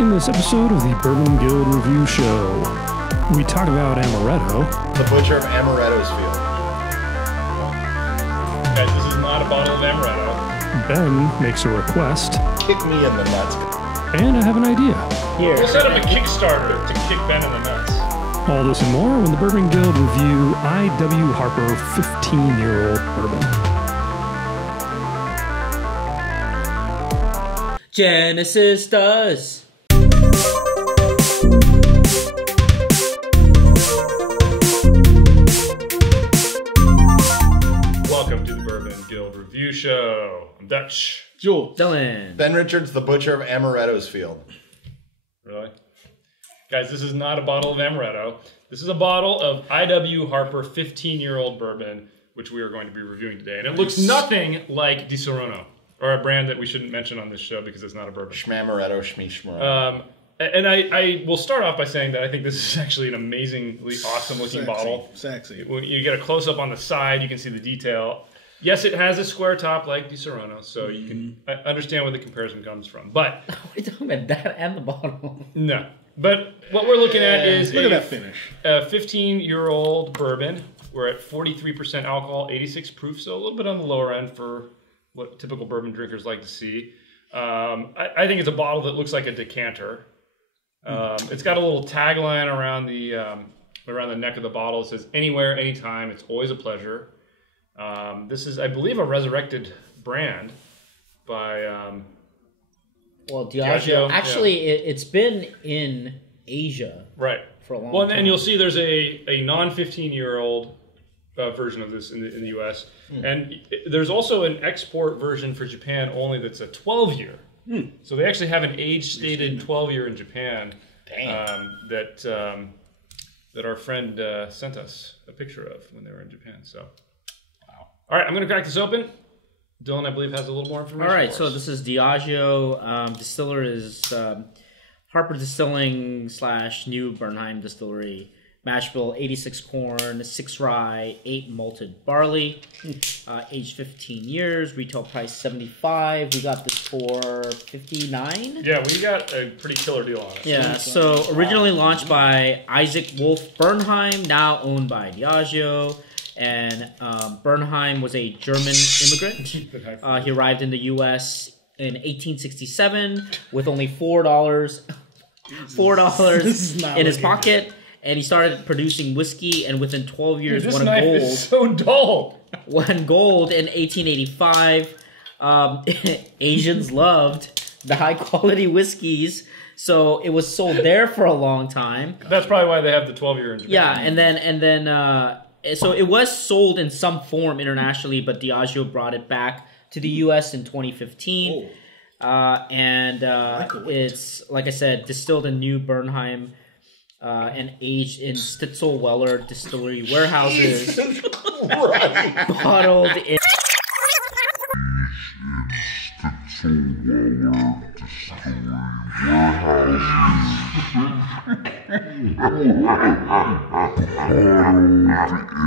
In this episode of the Bourbon Guild Review Show, we talk about amaretto. The butcher of Amaretto's field. Guys, this is not a bottle of amaretto. Ben makes a request. Kick me in the nuts. And I have an idea. Here. We'll set up a Kickstarter to kick Ben in the nuts. All this and more when the Bourbon Guild review IW Harper 15-year-old bourbon. Genesis does. Welcome to the Bourbon Guild Review Show. I'm Dutch. Joel. Dylan. Ben Richards, the butcher of Amaretto's field. Really? Guys, this is not a bottle of amaretto. This is a bottle of IW Harper 15-year-old bourbon, which we are going to be reviewing today. And it looks nothing like Di Serono, or a brand that we shouldn't mention on this show because it's not a bourbon. Schmamaretto, schmeeshmaretto. And I will start off by saying that I think this is actually an amazingly awesome-looking bottle. Sexy. When you get a close-up on the side, you can see the detail. Yes, it has a square top like Di Serono, so you can understand where the comparison comes from. But We're talking about that and the bottle. no. But what we're looking at is Look at that finish. a 15-year-old bourbon. We're at 43% alcohol, 86 proof, so a little bit on the lower end for what typical bourbon drinkers like to see. I think it's a bottle that looks like a decanter. It's got a little tagline around the neck of the bottle. It says, "Anywhere, anytime, it's always a pleasure." This is, I believe, a resurrected brand by... Well, Diageo, actually, it's been in Asia right. for a long Well, time. and you'll see there's a non-15-year-old version of this in the U.S. And there's also an export version for Japan only that's a 12-year. So they actually have an age-stated 12-year in Japan that our friend sent us a picture of when they were in Japan. So, wow. All right, I'm going to crack this open. Dylan, I believe, has a little more information. All right, for so us. this is Diageo. Distiller is Harper Distilling / New Bernheim Distillery. Mash bill, 86 corn, 6 rye, 8 malted barley. Aged 15 years. Retail price $75. We got this for $59. Yeah, we got a pretty killer deal on it. Yeah, so originally launched by Isaac Wolf Bernheim, now owned by Diageo. And Bernheim was a German immigrant. He arrived in the U.S. in 1867 with only $4 in his pocket. And he started producing whiskey, and within 12 years Dude, won this a knife gold. is so dull. Won gold in 1885. Asians loved the high-quality whiskeys, so it was sold there for a long time. That's probably why they have the 12-year in Japan. Yeah, and then so it was sold in some form internationally, but Diageo brought it back to the U.S. in 2015. It's, like I said, distilled in New Bernheim and aged in Stitzel-Weller distillery warehouses. Right. Bottled in...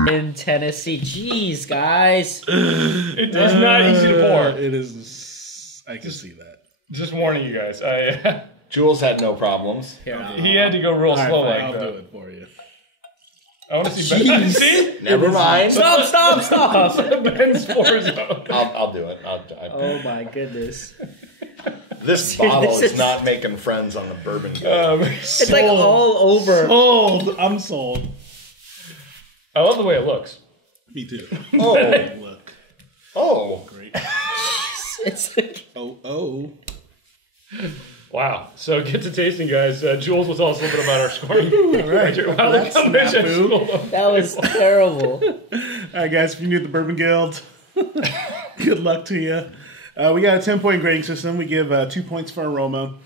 in Tennessee. Jeez, guys. It is not easy to pour. It is. I can see that. Just warning you guys. Jules had no problems. Here, He had to go real slow like I'll that. do it for you. I want to see Ben. See? Never mind. Stop! Ben's pours out. I'll do it. Oh my goodness. This Dude, bottle this is is- not making friends on the bourbon guild. It's like all over. Sold. I'm sold. I love the way it looks. Me too. Oh. Look. Oh. Great. It's like... Oh. Wow. So get to tasting, guys. Jules will tell us a little bit about our scoring. All right. Wow, look how much I snafu. stole. That was terrible. All right, guys. If you're new to the Bourbon Guild, good luck to you. We got a 10-point grading system. We give 2 points for aroma,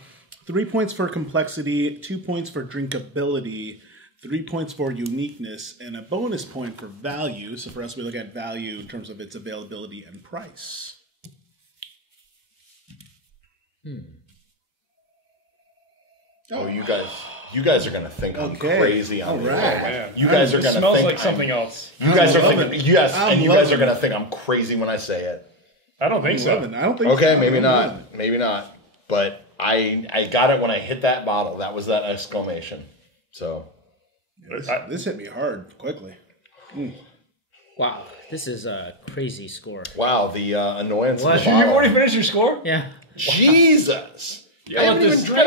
3 points for complexity, 2 points for drinkability, 3 points for uniqueness, and a bonus point for value. So for us, we look at value in terms of its availability and price. Oh, you guys are gonna think I'm Okay. crazy on All the right. aroma. Man. You guys are It gonna smells think like something else. You guys are loving thinking it. yes, I'm and you guys are loving gonna think I'm crazy when I say it. I don't think so. I don't think Okay, so. maybe I don't know. not. Maybe not. but I got it when I hit that bottle. That was that exclamation. So this hit me hard quickly. Wow, this is a crazy score. wow, the annoyance of the You've bottle. already finished your score? Yeah. Jesus. You gotta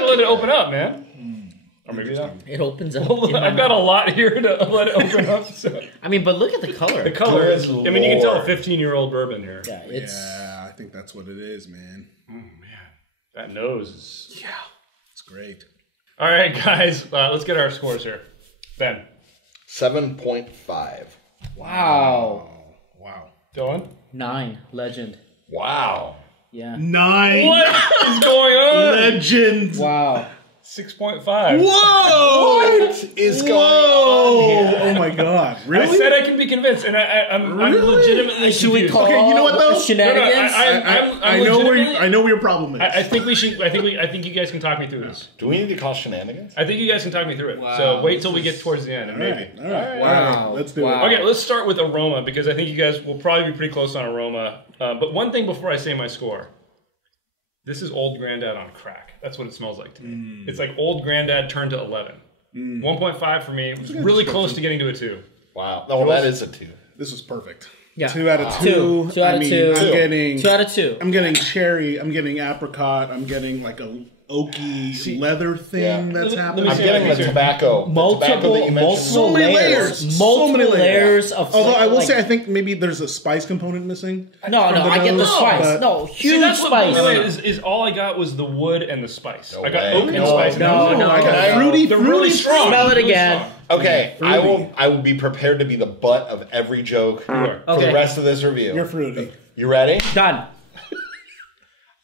let it open up, man. Or maybe not. It opens up. I've got a lot here to let it open up. So. I mean, but look at the color. The color is, Good I mean, you can tell a Lord. 15-year-old bourbon here. Yeah, it's. Yeah, I think that's what it is, man. That nose is... Yeah, it's great. All right, guys, let's get our scores here. Ben. 7.5. Wow. Wow. Dylan. 9. Legend. Wow. Yeah. 9. What is going on? Legend. Wow. 6.5. Whoa! What is going on here? Oh my god. Really? I said I can be convinced, and I'm legitimately Should we confused. call Okay, you know what, though? shenanigans? I know where your problem is. I think we should. I think you guys can talk me through this. Do we need to call shenanigans? I think you guys can talk me through it. Wow, So wait till we get towards the end, and all maybe. right. Wow. Let's do Wow. it. Okay, let's start with aroma because I think you guys will probably be pretty close on aroma. But one thing before I say my score. This is Old Granddad on crack. That's what it smells like to me. It's like Old Granddad turned to 11. 1.5 for me. It was really close to getting to a 2. Wow. Oh, well, that is a 2. This was perfect. Yeah. 2 out of 2. 2 out of 2. I'm getting 2 out of 2. I'm getting cherry. I'm getting apricot. I'm getting like a oaky leather thing that's happening. me I'm see getting what I the can tobacco. The tobacco that you mentioned. multiple So many layers. So Multiple many layers of Although I will like- say, I think maybe there's a spice component missing. No, from the I get the nose, spice. but- No, See, huge that's what spice. blew me away is all I got was the wood and the spice. No I got way. oak and No, spice. and that was it. no, I got no. fruity. They're really strong. Smell it Really again. strong. Okay, Fruity. I will be prepared to be the butt of every joke for Okay. the rest of this review. You're fruity. You ready? Done.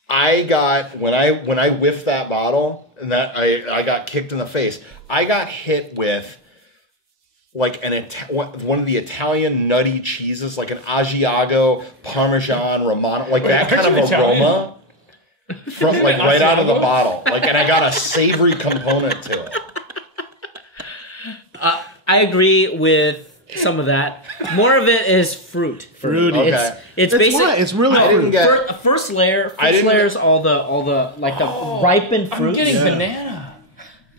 I got when I whiffed that bottle and that I got kicked in the face. I got hit with like one of the Italian nutty cheeses, like an Asiago, Parmesan, Romano, like that kind of Italian? aroma from like right out of the Asiago? bottle. Like, and I got a savory component to it. I agree with some of that. More of it is fruit. Fruity. Okay. It's It's basically right. It's really I didn't fruit. get. first layer. I First didn't layer is all the like the ripened fruit. I'm getting Yeah. banana.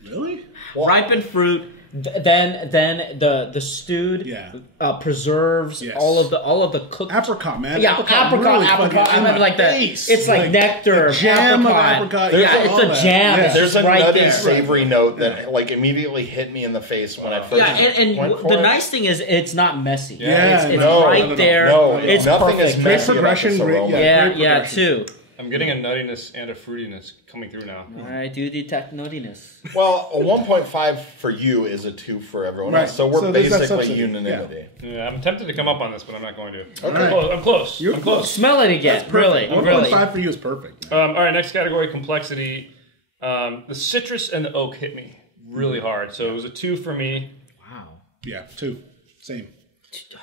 Really? Ripened fruit. Then the stewed Yeah. preserves Yes. all of the cooked Apricot, man. Yeah, apricot. really fucking I in mean, my like that. face. It's like nectar, the jam apricot. of apricot. Yeah, it's all a that. jam. Yeah. It's There's a right nutty, there. savory note that like immediately hit me in the face when I first. Yeah, and went for the it. nice thing is it's not messy. Yeah, it's no, right no. there. No, it's nothing perfect. is Great messy about progression, this great- aroma. yeah. Yeah, progression. too. I'm getting a nuttiness and a fruitiness coming through now. All right, do detect nuttiness. Well, a 1.5 for you is a 2 for everyone Right. else. So we're So there's that basically subsidy. unanimity. Yeah, I'm tempted to come up on this, but I'm not going to. Okay. I'm close. You're I'm close. Smell it again. Really, really. 1.5 for you is perfect. All right, next category, complexity. The citrus and the oak hit me really hard, so it was a 2 for me. Wow. Yeah, 2. Same.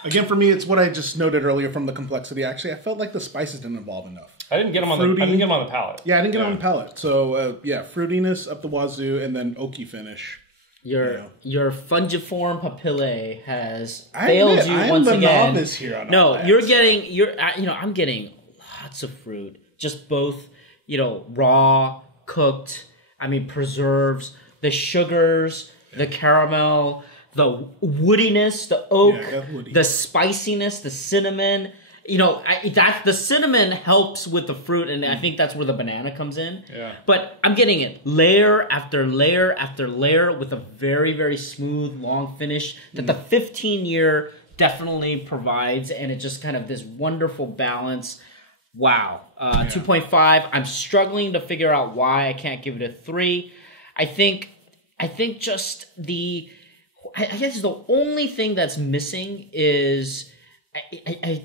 Again, for me, it's what I just noted earlier from the complexity. Actually, I felt like the spices didn't involve enough. I didn't get them on Fruity. I didn't get them on the palate. Yeah, I didn't get it on palate. So, fruitiness up the wazoo, and then oaky finish. Your fungiform papillae has I failed admit, you I am once the again. novice here on No, all that. I'm getting lots of fruit. Just both, raw, cooked. I mean, preserves, the sugars, the caramel, the woodiness, the oak, Yeah, that's woody. the spiciness, the cinnamon. The cinnamon helps with the fruit, and I think that's where the banana comes in. Yeah. But I'm getting it layer after layer after layer with a very, very smooth, long finish that the 15-year definitely provides, and it's just kind of this wonderful balance. Wow. 2.5. I'm struggling to figure out why I can't give it a 3. I think just I guess the only thing that's missing is I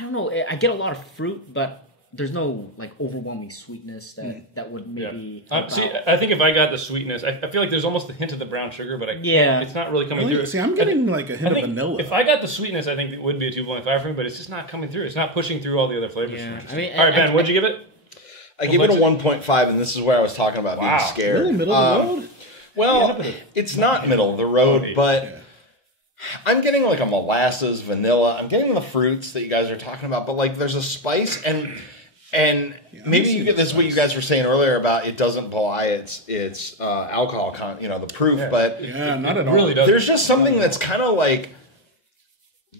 don't know. I get a lot of fruit, but there's no like overwhelming sweetness that would maybe. help See, out. I think if I got the sweetness, I feel like there's almost a hint of the brown sugar, but it's not really coming Really? through. See, I'm getting like a hint I of think vanilla. if I got the sweetness, I think it would be a 2.5 for me, but it's just not coming through. It's not pushing through all the other flavors. Yeah, for me. I mean, all right, Ben, what'd you give it? I give it a 1.5, and this is where I was talking about being scared. Really, middle of the road? Well, it's not middle of the road, but I'm getting like a molasses, vanilla. I'm getting the fruits that you guys are talking about, but like there's a spice, and And maybe this is what you guys were saying earlier about it doesn't belie its alcohol the proof, but not at all. Really doesn't. There's just something that's kind of like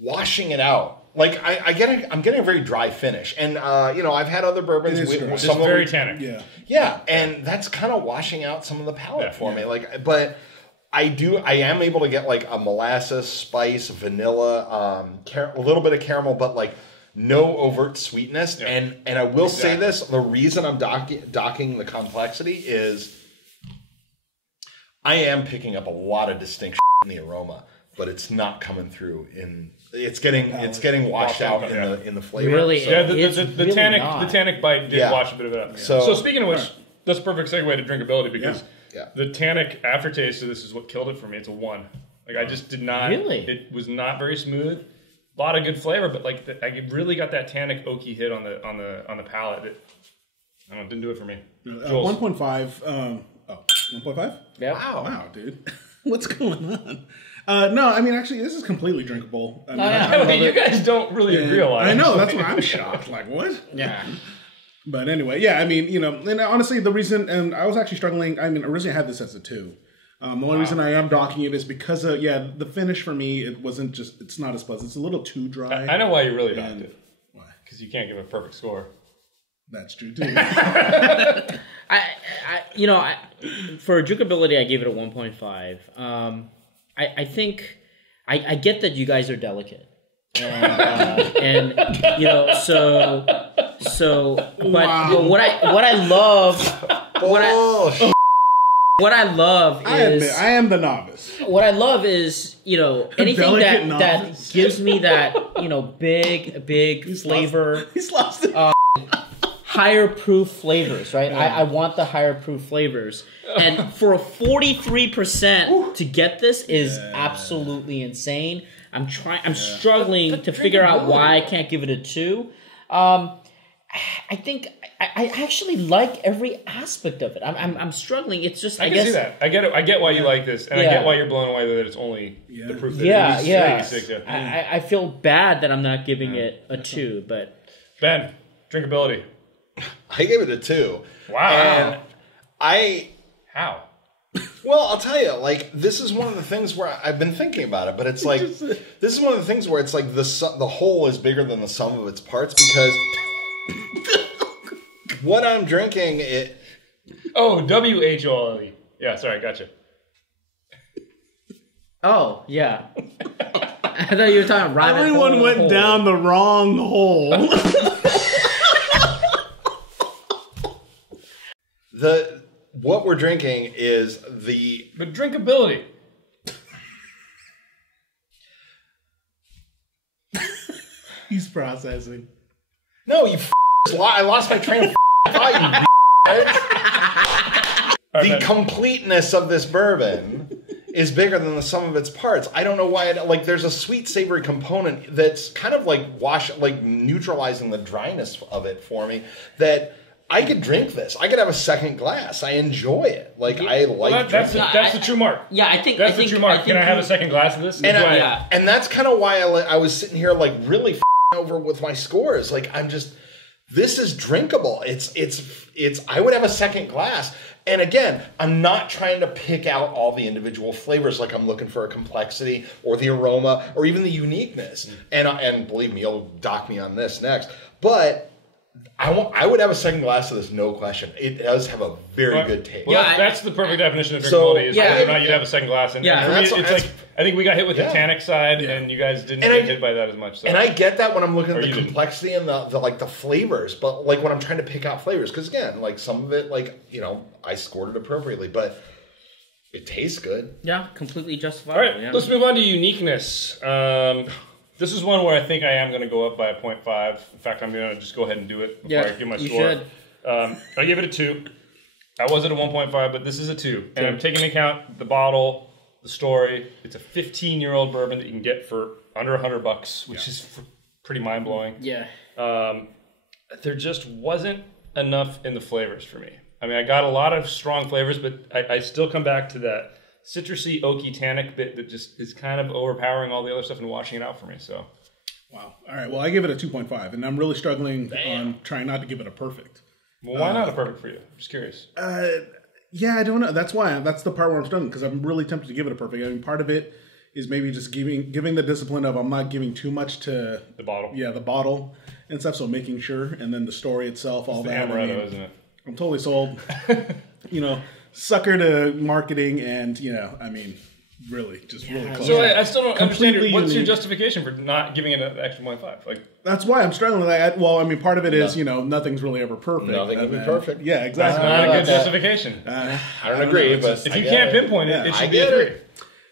washing it out. Like I'm getting a very dry finish, and I've had other bourbons with some very tannic. Yeah, and that's kind of washing out some of the palate for me. Like, but I am able to get like a molasses, spice, vanilla, a little bit of caramel, but like no overt sweetness. Yeah. And I will say this: the reason I'm docking the complexity is I am picking up a lot of distinct in the aroma, but it's not coming through in. It's getting washed out in the flavor. Really, so. The tannic bite did wash a bit of it out. So speaking of which, that's a perfect segue to drinkability because the tannic aftertaste of this is what killed it for me. It's a 1. Like I just did not. Really, it was not very smooth. A lot of good flavor, but like I really got that tannic oaky hit on the palate. It didn't do it for me. 1.5. 1.5. Yeah. Wow, dude, what's going on? No, I mean, actually, this is completely drinkable. I mean, you guys don't really agree a lot. I know, that's why I'm shocked. Like, what? Yeah. But anyway, I mean, and honestly, the reason, and I was actually struggling, I mean, originally I had this as a 2. The only reason I am docking it is because, the finish for me, it's not as pleasant. It's a little too dry. I know why you really docked it. Why? Because you can't give a perfect score. That's true, too. For drinkability, I gave it a 1.5. I think I get that you guys are delicate, and but what I love is I am the novice. What I love is anything that gives me that big flavor. He's lost it. Higher proof flavors, right? I want the higher proof flavors. And for a 43% to get this is absolutely insane. I'm struggling to figure out why I can't give it a 2. I think I actually like every aspect of it. I'm struggling. It's just I can see that. I get it. I get why you like this, and I get why you're blown away that it's only the proof that it is 86. I feel bad that I'm not giving it a 2, but Ben, drinkability. I gave it a 2. Wow. And How? Well, I'll tell you, like, this is one of the things where I've been thinking about it, but it's like, this is one of the things where it's like the whole is bigger than the sum of its parts because what I'm drinking, WHOLE. Yeah, sorry, gotcha. Oh, yeah. I thought you were talking rabbit hole. Everyone went down the wrong hole. What we're drinking is the drinkability. He's processing. No, I lost my train of thought. The completeness of this bourbon is bigger than the sum of its parts. I don't know why. There's a sweet, savory component that's kind of neutralizing the dryness of it for me. That I could drink this. I could have a second glass. I enjoy it. That's the true mark. Yeah, I think that's the true mark. Can I have a second glass of this? And that's kind of why I was sitting here really over with my scores. This is drinkable. It's. I would have a second glass. And again, I'm not trying to pick out all the individual flavors. Like I'm looking for a complexity or the aroma or even the uniqueness. And believe me, you'll dock me on this next. But I would have a second glass of this, no question. It does have a very good taste. Well, that's the perfect definition of drinkability. Is whether or not you'd have a second glass. And for me, I think we got hit with the tannic side, and you guys didn't get hit by that as much. So. And I get that when I'm looking at the complexity and the flavors, but when I'm trying to pick out flavors, because again, some of it, I scored it appropriately, but it tastes good. Yeah, completely justifiable. All right, let's move on to uniqueness. This is one where I think I am going to go up by a 0.5. In fact, I'm going to just go ahead and do it before I give my score. You should. I give it a 2. I was at a 1.5, but this is a 2. And I'm taking into account the bottle, the story. It's a 15-year-old bourbon that you can get for under $100, which is pretty mind-blowing. Yeah. There just wasn't enough in the flavors for me. I mean, I got a lot of strong flavors, but I still come back to that citrusy, oaky, tannic bit that just is kind of overpowering all the other stuff and washing it out for me. So Wow. All right. Well, I give it a 2.5, and I'm really struggling on trying not to give it a perfect. Well, why not a perfect for you? I'm just curious. Yeah, I don't know. That's why. That's the part where I'm struggling because I'm really tempted to give it a perfect. I mean, part of it is maybe just giving the discipline of I'm not giving too much to The bottle. Yeah, the bottle and stuff. So making sure, and then the story itself, all It's the that. amaretto, isn't it? I'm totally sold. Sucker to marketing, and I mean, really, just really close. So I still don't understand. Completely What's your unique. justification for not giving it an extra 0.5? Like, That's why I'm struggling with that. Well, I mean, part of it is nothing's really ever perfect. Nothing can be And perfect. Yeah, that's exactly. not a good that. justification. I don't agree, but If you can't pinpoint it, it should be a 3.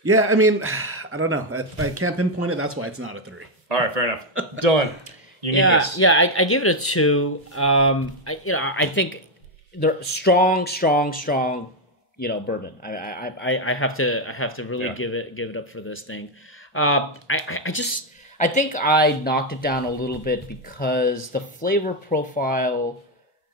Yeah, I mean, I don't know. I can't pinpoint it. That's why it's not a 3. All right, fair enough. Dylan, uniqueness. Yeah. I give it a 2. I think they're strong. Bourbon. I have to really give it up for this thing. I think I knocked it down a little bit because the flavor profile.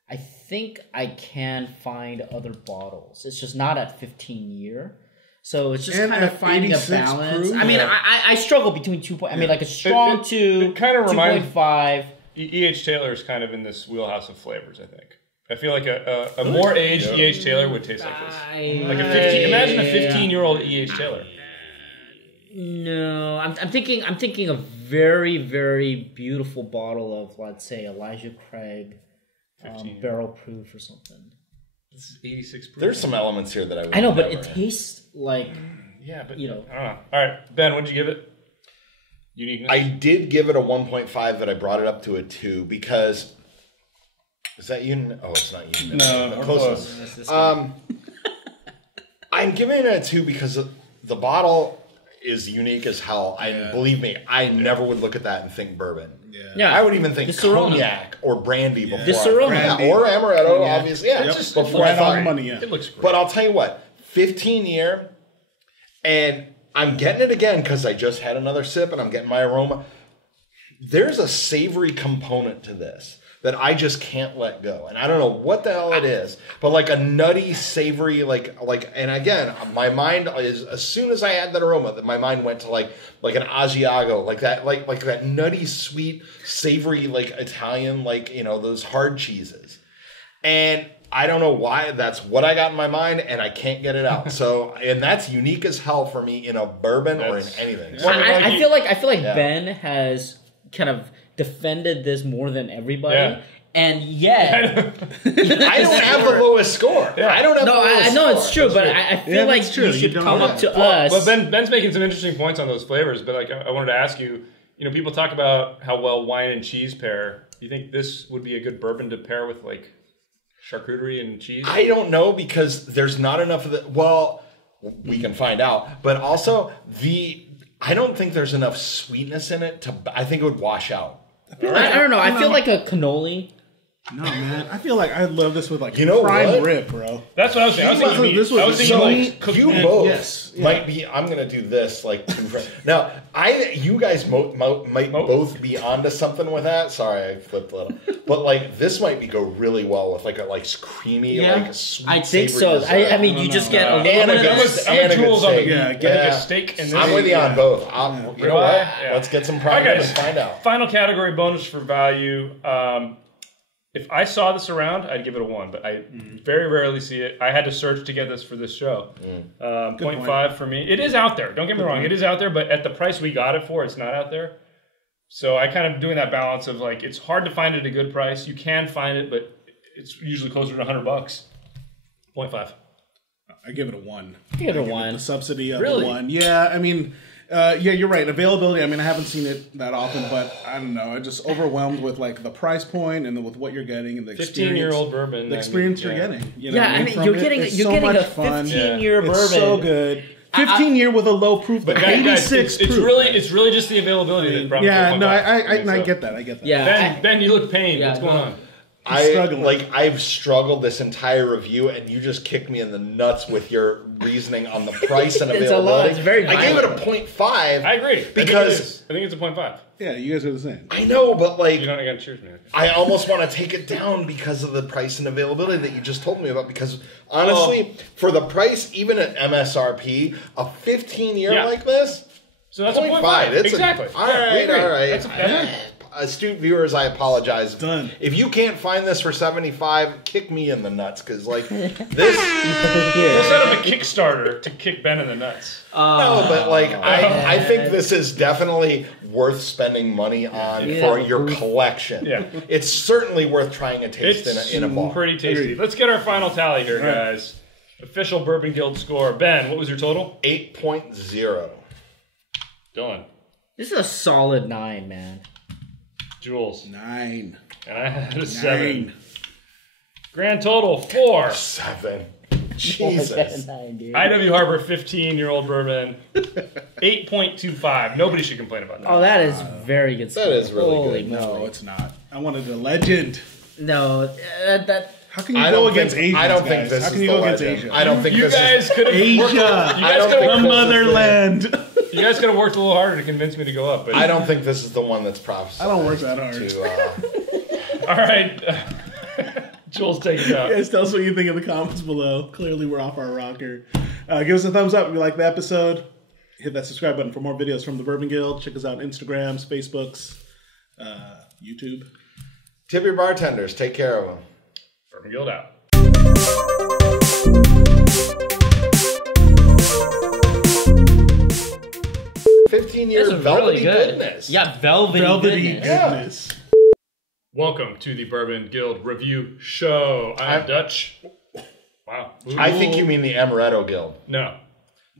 I think I can find other bottles. It's just not at 15 year. So it's just And kind of at finding a 86 balance. proof? I mean, I struggle between 2. I mean, like a strong 2, it kind of reminds 2.5. E.H. Taylor is kind of in this wheelhouse of flavors, I think. I feel like a more aged E.H. Taylor would taste like this. Like a 15. Imagine a 15-year-old E.H. Taylor. No, I'm thinking a very, very beautiful bottle of, let's say, Elijah Craig barrel proof or something. This is 86 proof. there's some elements here that I would I know, but never- it tastes like Yeah, but I don't know. All right, Ben, what'd you give it? Uniqueness. I did give it a 1.5, but I brought it up to a 2 because is that you? Oh, it's not you. No, close. I'm giving it a 2 because the bottle is unique as hell. Believe me, I never would look at that and think bourbon. Yeah, I would even think This aroma. cognac or brandy before. This aroma. Or amaretto, Yeah. obviously. Yeah, Yep. just That's before I right on thought. the money. Yeah. It looks great. But I'll tell you what, 15 year, and I'm getting it again because I just had another sip and I'm getting my aroma. There's a savory component to this that I just can't let go. And I don't know what the hell it is, but like a nutty, savory, and again, my mind is, as soon as I had that aroma, that my mind went to like an Asiago, like that nutty, sweet, savory, like Italian, those hard cheeses. And I don't know why that's what I got in my mind, and I can't get it out. So, and that's unique as hell for me in a bourbon or in anything. So, I feel like Yeah. Ben has kind of defended this more than everybody, Yeah. and yet I don't have the lowest score. I don't have the lowest I know it's score. true, but I feel Yeah, like that's true. you You should don't come know. up to us. But Ben's making some interesting points on those flavors. But like, I wanted to ask you. People talk about how well wine and cheese pair. Do you think this would be a good bourbon to pair with like charcuterie and cheese? I don't know because there's not enough of the. Well, we can find out. But also I don't think there's enough sweetness in it I think it would wash out. I don't know. I feel like a cannoli. No, man. I feel like I love this with like know prime what? rib, bro. That's what I was thinking. I was thinking meat. This was I was thinking so- like cooked You meat. both yes, yeah. might be. I'm gonna do this like two friends. Now, you guys might both be onto something with that. Sorry, I flipped a little, but like this might go really well with like a creamy, like sweet. I think savory so. dessert. I mean, you just get a little And a bit of good- this. I'm and a a good jewels on the steak. meat. Yeah, Like get a steak and I'm with you on both. You know what? Yeah. Let's get some All prime right, rib guys. and find out. Final category bonus for value. If I saw this around, I'd give it a 1, but I very rarely see it. I had to search to get this for this show. 0.5 for me. It is out there. Don't get me wrong. It is out there, but at the price we got it for, it's not out there. So I kind of doing that balance of like, it's hard to find it at a good price. You can find it, but it's usually closer to $100. 0.5. I give it a 1. I give it a The 1. subsidy of Really? a 1. Yeah, I mean, you're right. Availability. I mean, I haven't seen it that often, but I don't know. I'm just overwhelmed with like the price point and with what you're getting and the experience. 15-year-old bourbon. The experience you're getting. You know Yeah, what I mean, from you're it? getting It's you're so getting much a fun. 15-year bourbon. It's so good. 15-year with a low proof, but Guys, 86 it's proof. really just the availability that brought me to Yeah, 0.5. no, I So, get that. I get that. Yeah, Ben, you look pained. Yeah, What's going no. on? struggling. I've struggled this entire review, and you just kicked me in the nuts with your reasoning on the price and It's a availability. lot. It's very I gave it a violent. 0.5. I agree. Because I think it's a 0.5. Yeah, you guys are the same. I know, but like You don't got to cheers me. I almost want to take it down because of the price and availability that you just told me about. Because honestly, for the price, even at MSRP, a 15-year Yeah. like this, So that's a 0.5. It's exactly. All right. That's Astute viewers, I apologize. Done. If you can't find this for 75, kick me in the nuts because like this. We'll set up a Kickstarter to kick Ben in the nuts. No, but like I think this is definitely worth spending money on for your collection. Yeah. It's certainly worth trying a taste in a bar. Pretty tasty. Let's get our final tally here, guys. Official Bourbon Guild score. Ben, what was your total? 8.0. Dylan. This is a solid 9, man. Jules. 9. And I had a 7. Grand total 4. 7. Jesus. 9, dude. IW Harper 15-year-old bourbon 8.25. Nobody should complain about that. Oh, that is very good stuff. That is really Holy good. moly. No, it's not. I wanted a legend. No, that How can you go against Asia? I don't think this How is can you the go against legend. Asia? I don't think you this guys is could have Asia. the motherland. You guys could have worked a little harder to convince me to go up. But I don't think this is the one that's prophesied. I don't work that hard. all right, Jules, take it out. Guys, tell us what you think in the comments below. Clearly, we're off our rocker. Give us a thumbs up if you like the episode. Hit that subscribe button for more videos from the Bourbon Guild. Check us out on Instagrams, Facebooks, YouTube. Tip your bartenders. Take care of them. Bourbon Guild out. Years is velvety really good. goodness. Yeah, velvety Goodness. Welcome to the Bourbon Guild Review Show. I'm Dutch. Wow. I think you mean the Amaretto Guild. No.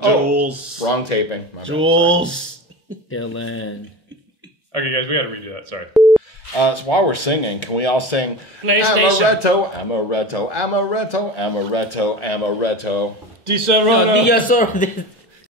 Jules. Wrong taping. My bad. Jules. Dylan. Okay, guys, we got to redo that. Sorry. So while we're singing, can we all sing PlayStation. Amaretto, Amaretto, Amaretto, Amaretto, Amaretto? Di Serrano. Yes, sir.